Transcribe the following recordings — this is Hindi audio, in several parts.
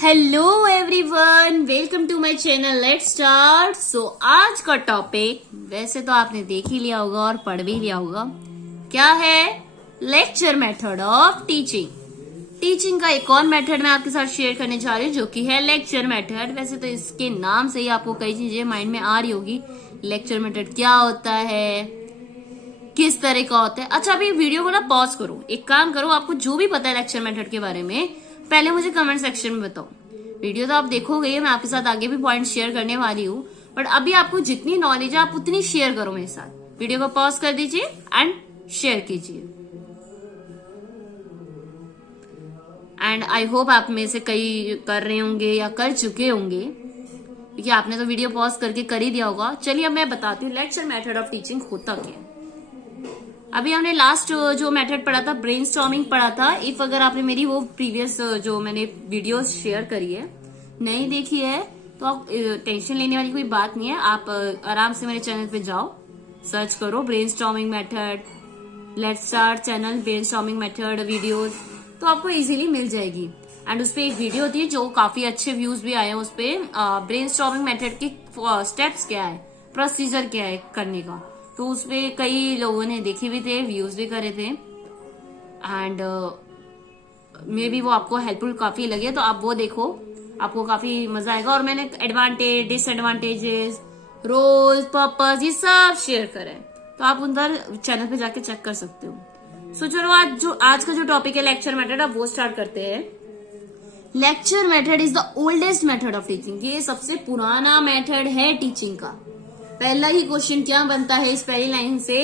Hello everyone, welcome to my channel. Let's start. So आज का टॉपिक वैसे तो आपने देख ही लिया होगा और पढ़ भी लिया होगा। क्या है? Lecture method of teaching. Teaching का एक और मेथड मैं आपके साथ शेयर करने जा रही हूँ जो कि है लेक्चर मेथड। वैसे तो इसके नाम से ही आपको कई चीजें माइंड में आ रही होगी। लेक्चर मेथड क्या होता है, किस तरह का होता है। अच्छा, अभी वीडियो को ना पॉज करो, एक काम करो, आपको जो भी पता है लेक्चर मेथड के बारे में पहले मुझे कमेंट सेक्शन में बताओ। वीडियो तो आप देखोगे, मैं आपके साथ आगे भी पॉइंट शेयर करने वाली हूँ, बट अभी आपको जितनी नॉलेज है आप उतनी शेयर करो मेरे साथ। वीडियो को पॉज कर दीजिए एंड शेयर कीजिए। एंड आई होप आप में से कई कर रहे होंगे या कर चुके होंगे, क्योंकि आपने तो वीडियो पॉज करके कर ही दिया होगा। चलिए अब मैं बताती हूँ लेक्चर मेथड ऑफ टीचिंग होता क्या है। अभी हमने लास्ट जो मेथड पढ़ा था, ब्रेनस्टॉर्मिंग पढ़ा था। इफ अगर आपने मेरी वो प्रीवियस जो मैंने वीडियो शेयर करी है नहीं देखी है तो आप टेंशन लेने वाली कोई बात नहीं है। आप आराम से मेरे चैनल पे जाओ, सर्च करो brainstorming method, let's start channel brainstorming method videos, तो आपको इजीली मिल जाएगी। एंड उस पर एक वीडियो थी जो काफी अच्छे व्यूज भी आए हैं। उस पर ब्रेनस्टॉर्मिंग मेथड के स्टेप्स क्या है, प्रोसीजर क्या है करने का, तो उसपे कई लोगों ने देखे भी थे, व्यूज भी करे थे। एंड मे बी वो आपको हेल्पफुल काफी लगे, तो आप वो देखो, आपको काफी मजा आएगा। और मैंने एडवांटेज, डिसएडवांटेजेस, रोल्स, पर्पस ये सब शेयर करे, तो आप उधर चैनल पे जाके चेक कर सकते हो। सो चलो आज का जो टॉपिक है लेक्चर मेथड, अब वो स्टार्ट करते हैं। Lecture method is the oldest method of teaching. ये सबसे पुराना मेथड है टीचिंग का। पहला ही क्वेश्चन क्या बनता है इस पहली लाइन से,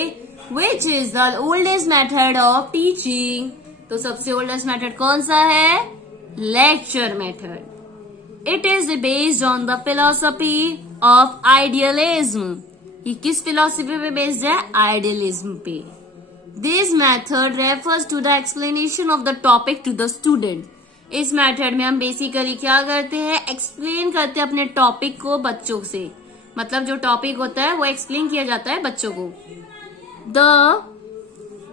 which is the oldest method of teaching. तो सबसे ओल्डेस्ट मेथड कौन सा है? Lecture method. It is based on the philosophy of idealism. ये किस फिलोसफी पे बेस्ड है? आइडियलिज्म पे। This method refers to the explanation of the topic to the student. इस मेथड में हम बेसिकली क्या करते हैं? एक्सप्लेन करते हैं अपने टॉपिक को बच्चों से। मतलब जो टॉपिक होता है वो एक्सप्लेन किया जाता है बच्चों को। The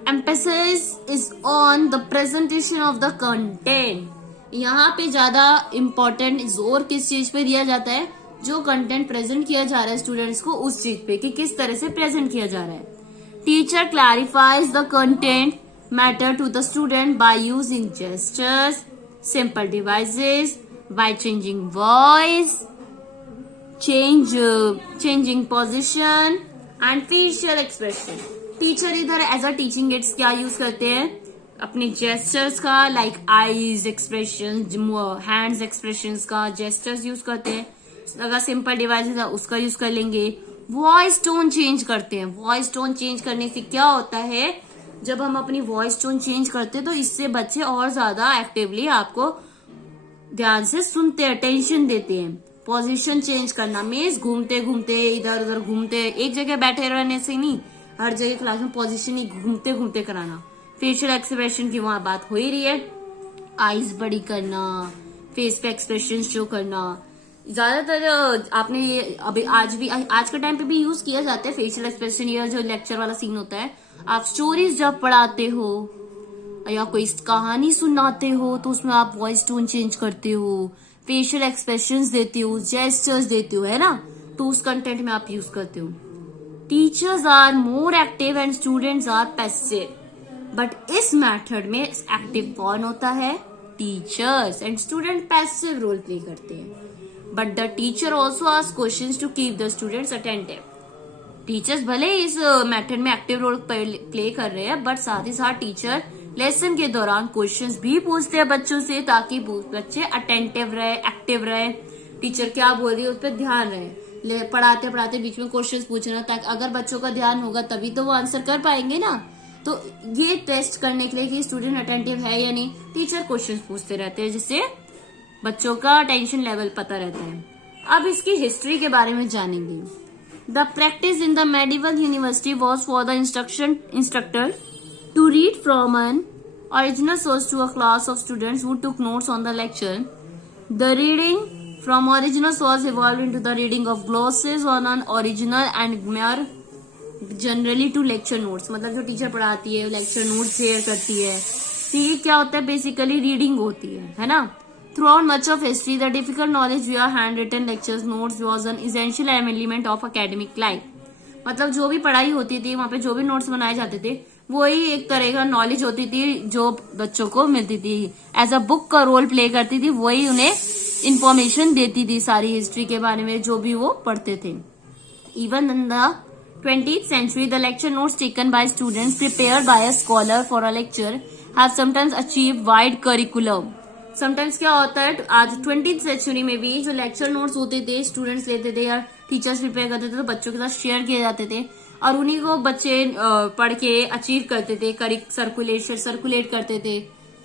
emphasis is on the presentation of the content. यहाँ पे ज्यादा इम्पोर्टेंट जोर किस चीज पे दिया जाता है? जो कंटेंट प्रेजेंट किया जा रहा है स्टूडेंट्स को, उस चीज पे कि किस तरह से प्रेजेंट किया जा रहा है। Teacher clarifies the content matter to the student by using gestures, simple devices, by changing voice, changing position and facial expression। Teacher इधर एज अ टीचिंग एड्स क्या यूज करते हैं? अपने जेस्चर्स का, like eyes expression, hands expressions का जेस्चर्स यूज करते हैं। अगर सिंपल डिवाइसेस है उसका यूज कर लेंगे। वॉइस टोन चेंज करते हैं। वॉइस टोन चेंज करने से क्या होता है? जब हम अपनी वॉइस टोन चेंज करते हैं तो इससे बच्चे और ज्यादा एक्टिवली आपको ध्यान से सुनते हैं, अटेंशन देते हैं। पोजीशन चेंज करना मीन्स घूमते घूमते, इधर उधर घूमते, एक जगह बैठे रहने से नहीं, हर जगह क्लास में पोजीशन ही घूमते घूमते कराना। फेशियल एक्सप्रेशन की वहां बात हो ही रही है, आईज बड़ी करना, फेस पे एक्सप्रेशन शो करना। ज्यादातर आपने ये अभी आज के टाइम पे भी यूज किया जाता है फेशियल एक्सप्रेशन। ये जो लेक्चर वाला सीन होता है, आप स्टोरीज जब पढ़ाते हो या कोई कहानी सुनाते हो तो उसमें आप वॉइस टोन चेंज करते हो, फेशियल एक्सप्रेशंस देते हो, जेस्चर्स देते हो, है ना, तो उस कंटेंट में आप यूज करते हो। Teachers are more active and students are passive. But इस मेथड में एक्टिव कौन होता है? Teachers, and student passive role play करते हैं। But the teacher also ask questions to keep the students attentive. Teachers भले इस मेथड में एक्टिव रोल प्ले कर रहे हैं, बट साथ ही साथ टीचर लेसन के दौरान क्वेश्चंस भी पूछते हैं बच्चों से, ताकि बच्चे अटेंटिव रहे, एक्टिव रहे, टीचर क्या बोल रही है उस पर ध्यान रहे। पढ़ाते पढ़ाते बीच में क्वेश्चंस पूछना, ताकि अगर बच्चों का ध्यान होगा तभी तो वो आंसर कर पाएंगे ना। तो ये टेस्ट करने के लिए कि स्टूडेंट अटेंटिव है या नहीं, टीचर क्वेश्चंस पूछते रहते हैं, जिससे बच्चों का अटेंशन लेवल पता रहता है। अब इसकी हिस्ट्री के बारे में जानेंगे। The practice in the medieval university was for the instructor to read from an original source to a class of students who took notes on the lecture. The reading from original source evolved into the reading of glosses on an original and mere generally to lecture notes। मतलब जो टीचर पढ़ाती है लेक्चर नोट शेयर करती है, तो ये क्या होता है? बेसिकली रीडिंग होती है ना। Throughout much of history, the difficult knowledge via handwritten lectures, notes was an essential element of academic life. मतलब जो भी पढ़ाई होती थी वहां पे जो भी नोट्स बनाए जाते थे वही एक तरह का नॉलेज होती थी जो बच्चों को मिलती थी. एज अ बुक का रोल प्ले करती थी, वही उन्हें इंफॉर्मेशन देती थी सारी हिस्ट्री के बारे में जो भी वो पढ़ते थे. Even in the 20th century, the lecture notes taken by students prepared by a scholar for a lecture have sometimes achieved wide curriculum. Sometimes क्या होता है, आज 20th सेंचुरी में भी जो लेक्चर नोट्स होते थे स्टूडेंट्स लेते थे या टीचर्स प्रिपेयर करते थे तो बच्चों के साथ शेयर किए जाते थे और उन्हीं को बच्चे पढ़ के अचीव करते थे, सर्कुलेट करते थे.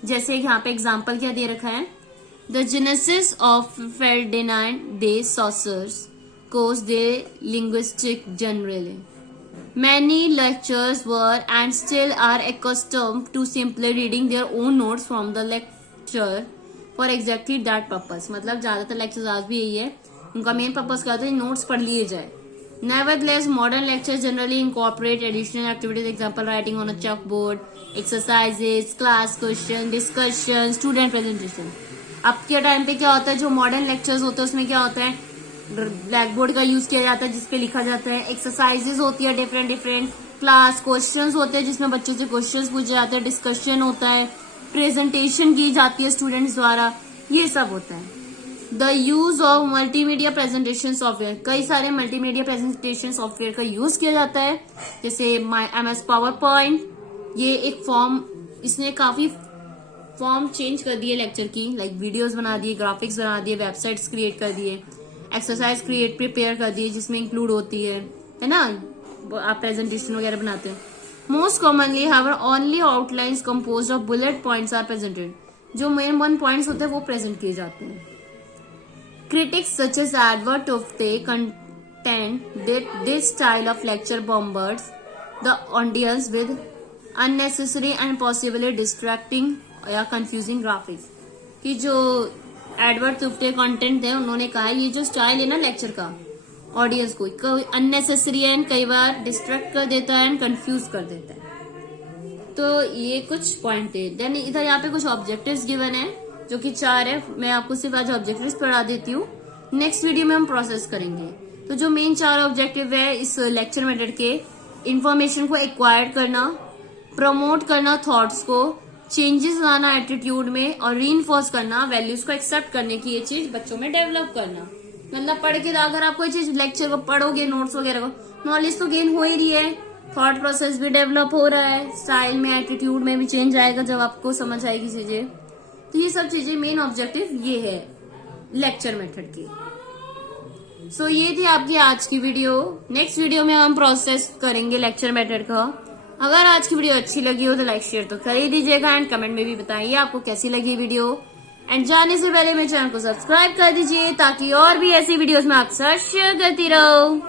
जैसे यहाँ पे एग्जाम्पल क्या दे रखा है, the genesis of Ferdinand de Saussure's course de linguistic generally. Many lecturers were and still are accustomed to simply reading their own notes from the lecture for exactly that purpose. मतलब ज्यादातर लेक्चर्स आज भी यही है, उनका मेन पर्पस क्या होता है, नोट्स पढ़ लिए जाए. Nevertheless, modern lectures generally incorporate additional activities, example writing on a chalkboard, exercises, class question, discussion, student presentation. अब के टाइम पे क्या होता है, जो मॉडर्न लेक्चर्स होते हैं उसमें क्या होता है, ब्लैक बोर्ड का यूज किया जाता है जिसपे लिखा जाता है, एक्सरसाइजेज होती है डिफरेंट, क्लास क्वेश्चंस होते हैं जिसमें बच्चों से क्वेश्चंस पूछे जाते हैं, डिस्कशन होता है, प्रेजेंटेशन की जाती है स्टूडेंट्स द्वारा, ये सब होता है. The use of multimedia presentation software, कई सारे मल्टीमीडिया प्रेजेंटेशन सॉफ्टवेयर का यूज किया जाता है, जैसे MS पावर पॉइंट. ये एक फॉर्म, इसने काफी फॉर्म चेंज कर दिए लेक्चर की, लाइक वीडियोस बना दिए, ग्राफिक्स बना दिए, वेबसाइट्स क्रिएट कर दिए, एक्सरसाइज प्रिपेयर कर दिए जिसमें इंक्लूड होती है ना, आप प्रेजेंटेशन वगैरह बनाते हैं. Most commonly however only outlines composed of bullet points are presented. जो मेन 1 पॉइंट्स होते हैं वो प्रेजेंट किए जाते हैं. Critics such as Edward Tufte content that this style of lecture bombards the audience with unnecessary and possibly distracting या कंफ्यूजिंग ग्राफिक्स. कि जो एडवर्ड टुफ्टे कंटेंट है उन्होंने कहा है ये जो स्टाइल है ना लेक्चर का, ऑडियंस को अननेसेसरी एंड कई बार डिस्ट्रैक्ट कर देता है एंड कंफ्यूज कर देता है. तो ये कुछ पॉइंट थे. देन इधर यहाँ पे कुछ ऑब्जेक्टिव्स गिवन है जो कि 4 है. मैं आपको सिर्फ आज ऑब्जेक्टिव्स पढ़ा देती हूँ, नेक्स्ट वीडियो में हम प्रोसेस करेंगे. तो जो मेन 4 ऑब्जेक्टिव है इस लेक्चर मेथड के, इंफॉर्मेशन को एक्वायर करना, प्रमोट करना थॉट्स को, चेंजेस लाना एटीट्यूड में और रीइंफोर्स करना, वैल्यूज को एक्सेप्ट करने की ये चीज बच्चों में डेवलप करना. मतलब पढ़ के अगर आप कोई चीज लेक्चर को पढ़ोगे, नोट्स वगैरह को, नॉलेज तो गेन हो ही रही है, थॉट प्रोसेस भी डेवलप हो रहा है, स्टाइल में एटीट्यूड में भी चेंज आएगा जब आपको समझ आएगी चीजें. तो ये सब चीजें मेन ऑब्जेक्टिव ये है लेक्चर मेथड की. सो ये थी आपकी आज की वीडियो. नेक्स्ट वीडियो में हम प्रोसेस करेंगे लेक्चर मेथड का. अगर आज की वीडियो अच्छी लगी हो तो लाइक शेयर तो कर ही दीजिएगा एंड कमेंट में भी बताइए आपको कैसी लगी वीडियो. एंड जाने से पहले मेरे चैनल को सब्सक्राइब कर दीजिए ताकि और भी ऐसी वीडियोस में आपके साथ शेयर करती रहूं.